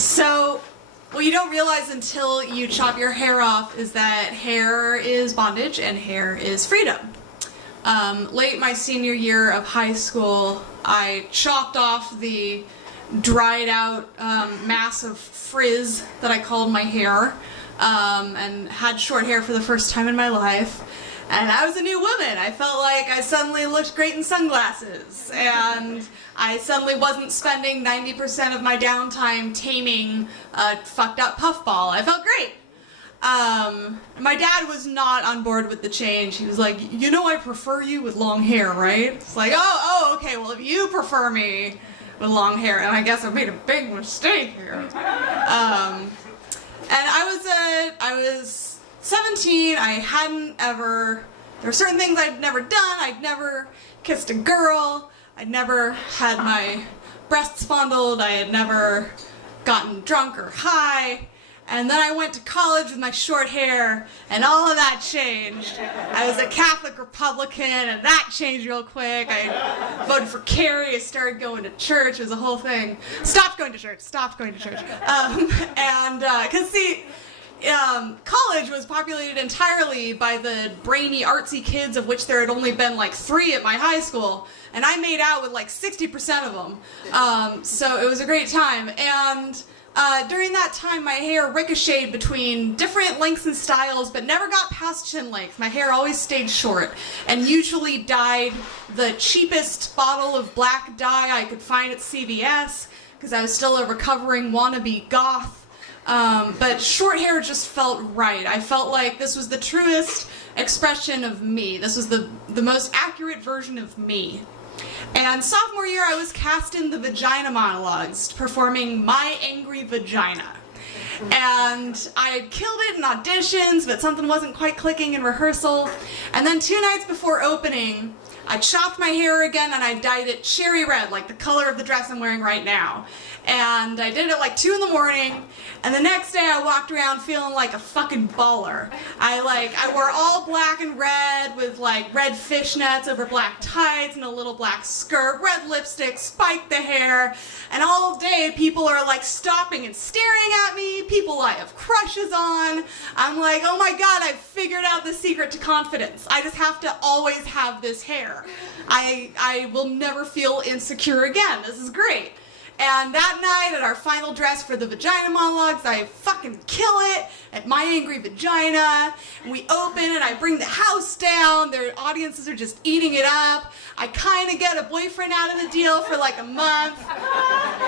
So, what you don't realize until you chop your hair off is that hair is bondage and hair is freedom. Late my senior year of high school, I chopped off the dried out mass of frizz that I called my hair, and had short hair for the first time in my life. And I was a new woman. I felt like I suddenly looked great in sunglasses, and I suddenly wasn't spending 90% of my downtime taming a fucked up puffball. I felt great. My dad was not on board with the change. He was like, you know I prefer you with long hair, right? It's like, oh, okay, well if you prefer me with long hair, and I guess I made a big mistake here. And I was 17, I hadn't ever, there were certain things I'd never done. I'd never kissed a girl, I'd never had my breasts fondled, I had never gotten drunk or high. And then I went to college with my short hair, and all of that changed. I was a Catholic Republican, and that changed real quick. I voted for Kerry, I started going to church, it was a whole thing. Stopped going to church. Because see, college was populated entirely by the brainy, artsy kids, of which there had only been like 3 at my high school, and I made out with like 60% of them. So it was a great time. And during that time, my hair ricocheted between different lengths and styles, but never got past chin length. My hair always stayed short, and usually dyed the cheapest bottle of black dye I could find at CVS, because I was still a recovering wannabe goth. But short hair just felt right. I felt like this was the truest expression of me. This was the most accurate version of me. And sophomore year, I was cast in the Vagina Monologues, performing My Angry Vagina. And I had killed it in auditions, but something wasn't quite clicking in rehearsal. And then 2 nights before opening, I chopped my hair again and I dyed it cherry red, like the color of the dress I'm wearing right now. And I did it at like 2 in the morning, and the next day I walked around feeling like a fucking baller. I wore all black and red with like red fishnets over black tights and a little black skirt, red lipstick, spiked the hair, and all day people are like stopping and staring at me, people I have crushes on. I'm like, oh my god, I've figured out the secret to confidence. I just have to always have this hair. I will never feel insecure again. This is great. And that night at our final dress for the Vagina Monologues, I fucking kill it at My Angry Vagina. And we open and I bring the house down. Their audiences are just eating it up. I kind of get a boyfriend out of the deal for like a month.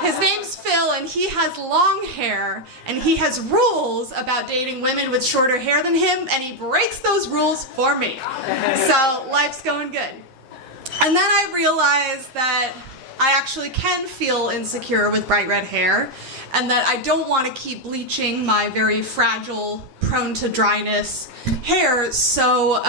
His name's Phil, and he has long hair, and he has rules about dating women with shorter hair than him, and he breaks those rules for me. So life's going good. And then I realized that I actually can feel insecure with bright red hair, and that I don't want to keep bleaching my very fragile, prone to dryness hair, so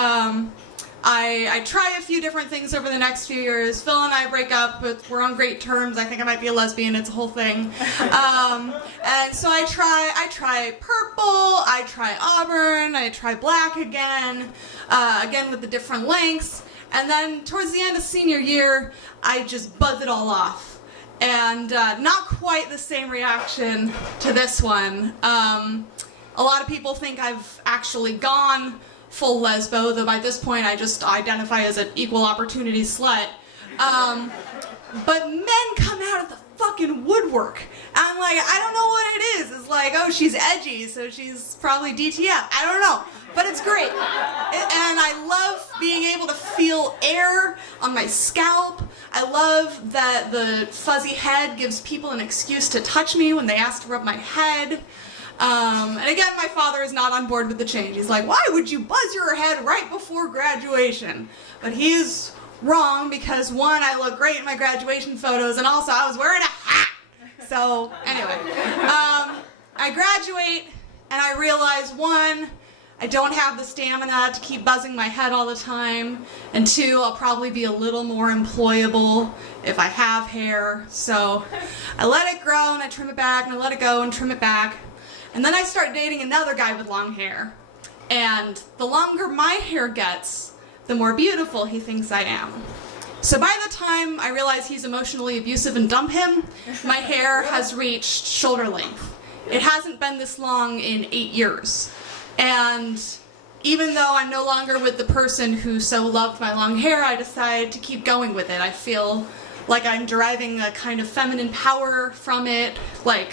I try a few different things over the next few years. Phil and I break up, but we're on great terms. I think I might be a lesbian, it's a whole thing. And so I try purple, I try auburn, I try black again with the different lengths. And then towards the end of senior year, I just buzz it all off. And not quite the same reaction to this one. A lot of people think I've actually gone full lesbo, though by this point I just identify as an equal opportunity slut. But men come out of the fucking woodwork. I'm like, I don't know what it is. It's like, oh, she's edgy, so she's probably DTF. I don't know. But it's great. And I love being able to feel air on my scalp. I love that the fuzzy head gives people an excuse to touch me when they ask to rub my head. And again, my father is not on board with the change. He's like, why would you buzz your head right before graduation? But he is wrong, because 1, I look great in my graduation photos, and also I was wearing a hat. So anyway, I graduate and I realize, 1, I don't have the stamina to keep buzzing my head all the time, and 2, I'll probably be a little more employable if I have hair. So I let it grow and I trim it back, and I let it go and trim it back. And then I start dating another guy with long hair. And the longer my hair gets, the more beautiful he thinks I am. So by the time I realize he's emotionally abusive and dump him, my hair has reached shoulder length. It hasn't been this long in 8 years. And even though I'm no longer with the person who so loved my long hair, I decide to keep going with it. I feel like I'm deriving a kind of feminine power from it, like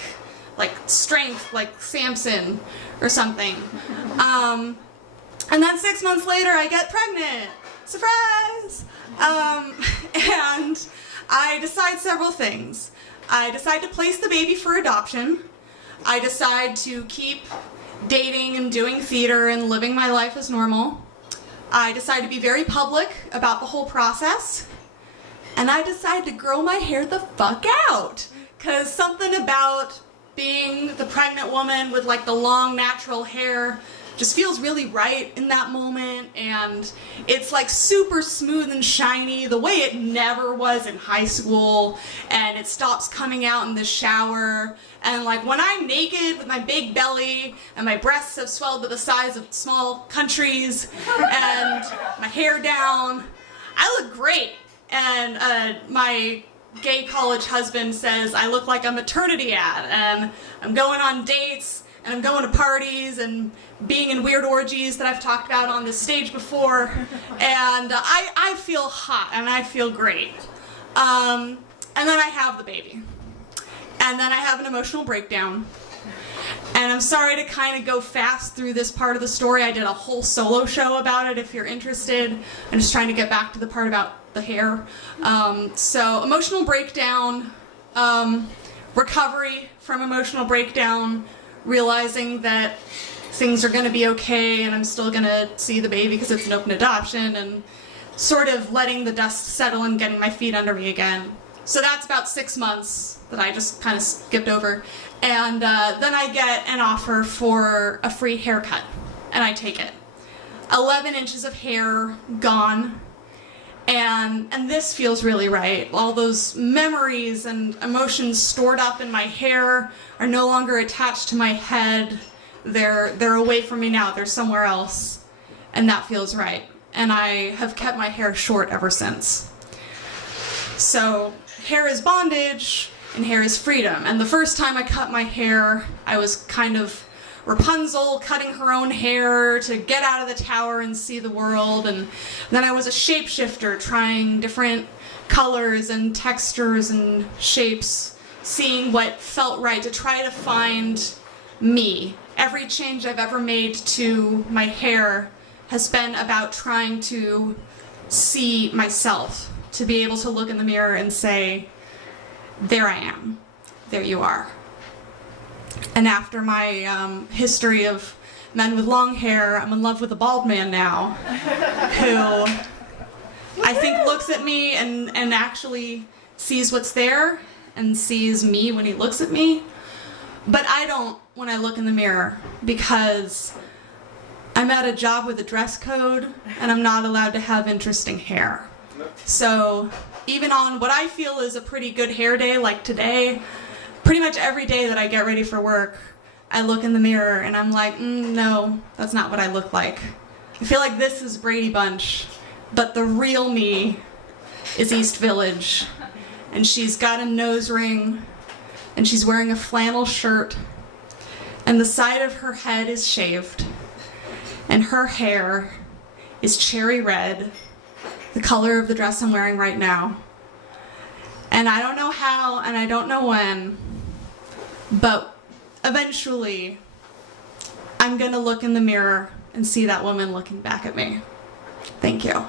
strength, like Samson or something. And then 6 months later, I get pregnant. Surprise! And I decide several things. I decide to place the baby for adoption. I decide to keep dating and doing theater and living my life as normal. I decide to be very public about the whole process. And I decide to grow my hair the fuck out. 'Cause something about being the pregnant woman with like the long natural hair just feels really right in that moment, and it's like super smooth and shiny the way it never was in high school, and it stops coming out in the shower, and like when I'm naked with my big belly and my breasts have swelled to the size of small countries and my hair down, I look great. And my gay college husband says I look like a maternity ad, and I'm going on dates and I'm going to parties and being in weird orgies that I've talked about on this stage before, and I feel hot and I feel great. And then I have the baby, and then I have an emotional breakdown. And I'm sorry to kind of go fast through this part of the story. I did a whole solo show about it if you're interested. I'm just trying to get back to the part about the hair. So emotional breakdown, recovery from emotional breakdown, realizing that things are going to be okay and I'm still going to see the baby because it's an open adoption, and sort of letting the dust settle and getting my feet under me again. So that's about 6 months that I just kind of skipped over. And then I get an offer for a free haircut, and I take it. 11 inches of hair gone. And this feels really right. All those memories and emotions stored up in my hair are no longer attached to my head. They're away from me now. They're somewhere else. And that feels right. And I have kept my hair short ever since. So hair is bondage and hair is freedom. And the first time I cut my hair, I was kind of Rapunzel cutting her own hair to get out of the tower and see the world, and then I was a shapeshifter trying different colors and textures and shapes, seeing what felt right to try to find me. Every change I've ever made to my hair has been about trying to see myself, to be able to look in the mirror and say, there I am, there you are. And after my history of men with long hair, I'm in love with a bald man now, who I think looks at me and actually sees what's there and sees me when he looks at me. But I don't when I look in the mirror, because I'm at a job with a dress code and I'm not allowed to have interesting hair. So even on what I feel is a pretty good hair day like today, pretty much every day that I get ready for work, I look in the mirror and I'm like, no, that's not what I look like. I feel like this is Brady Bunch, but the real me is East Village. And she's got a nose ring, and she's wearing a flannel shirt, and the side of her head is shaved, and her hair is cherry red, the color of the dress I'm wearing right now. And I don't know how, and I don't know when, but eventually I'm gonna look in the mirror and see that woman looking back at me. Thank you.